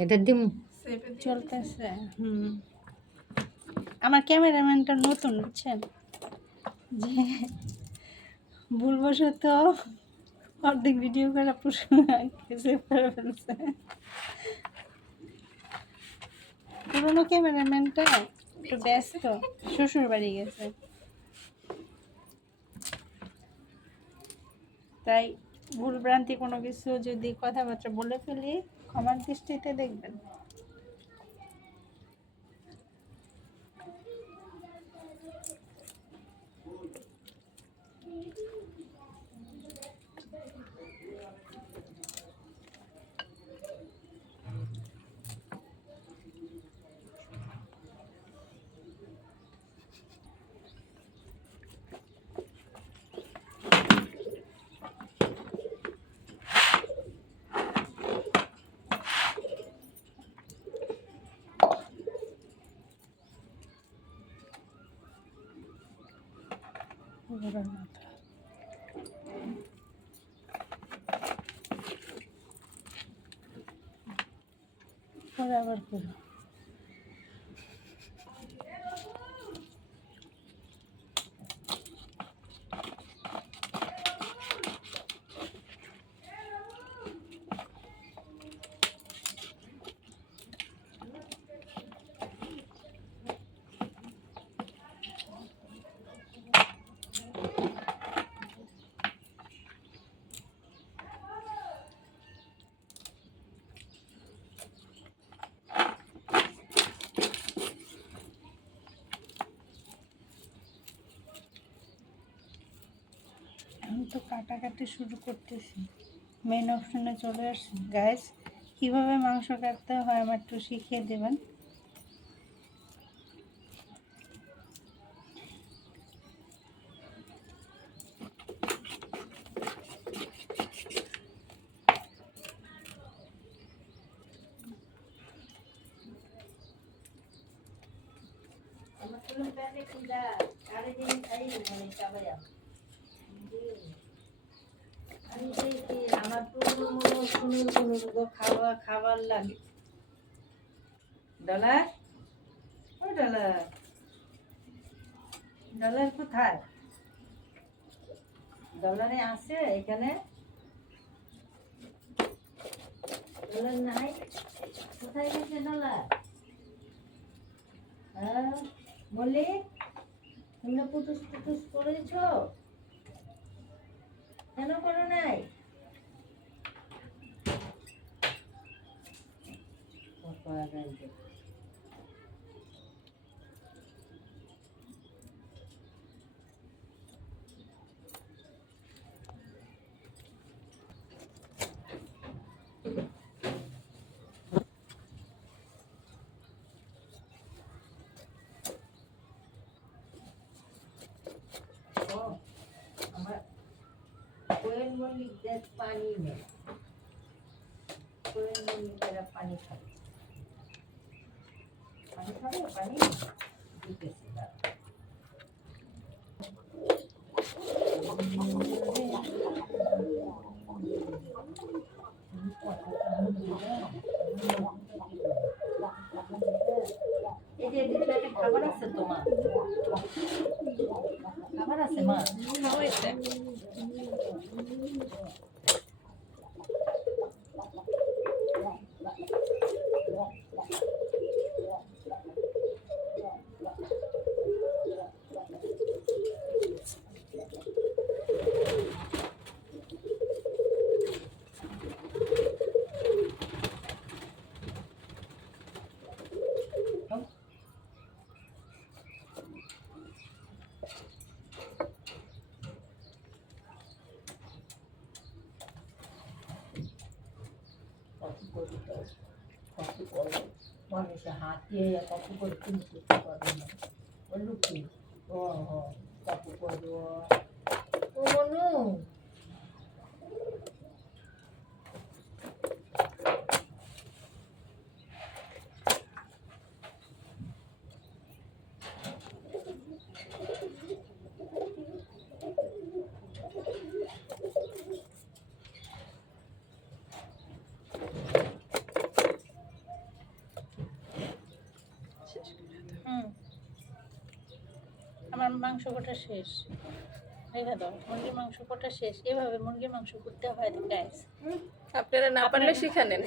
এটা দিম চলতেছে। আমার ক্যামেরাম্যানটা নতুন, বুঝছেন, যে ভুলবশত অর্ধেক ভিডিও করা সেভ করে ফেলছে। পুরোনো ক্যামেরাম্যানটা একটু ব্যস্ত, শ্বশুর বাড়ি গেছে, তাই ভুলভ্রান্তি কোনো কিছু যদি কথাবার্তা বলে ফেলি ক্ষমার দৃষ্টিতে দেখবেন। পরে আবার করো। আমি তো কাটাকাটি শুরু করতেছি, মেন অপশনে চলে আসছি। গাইস, কীভাবে মাংস কাটতে হয় আমার একটু শিখিয়ে দেবেন। আমার তো খাবার লাগে। ডলার, ও ডলার, ডলার কোথায়? ডলারে আছে এখানে? ডলার নাই, কোথায় গেছে ডলার? হ্যাঁ বলি, তোমরা পুতুস পুতুস করেছ, কেন করো নাই? কোয়েল মল্লিকদের পানি নেই, কোয়েল মল্লিকেরা পানি খাবে, পানি খাবে, পানি দিতেছি না। এই যে খাবার আছে তোমার, খাবার আছে মা, খাওয়াইছে। মানুষের হাতিয়ে কত করে কিনতে পারবে না, বললো কি? ও কত করবো ও মনু, আমার মাংস কোটা শেষ। রেখে দাও, মুরগির মাংস কোটা শেষ। এভাবে মুরগির মাংস করতে হয় গাইস। আপনারা না পারলে শিখে নেন।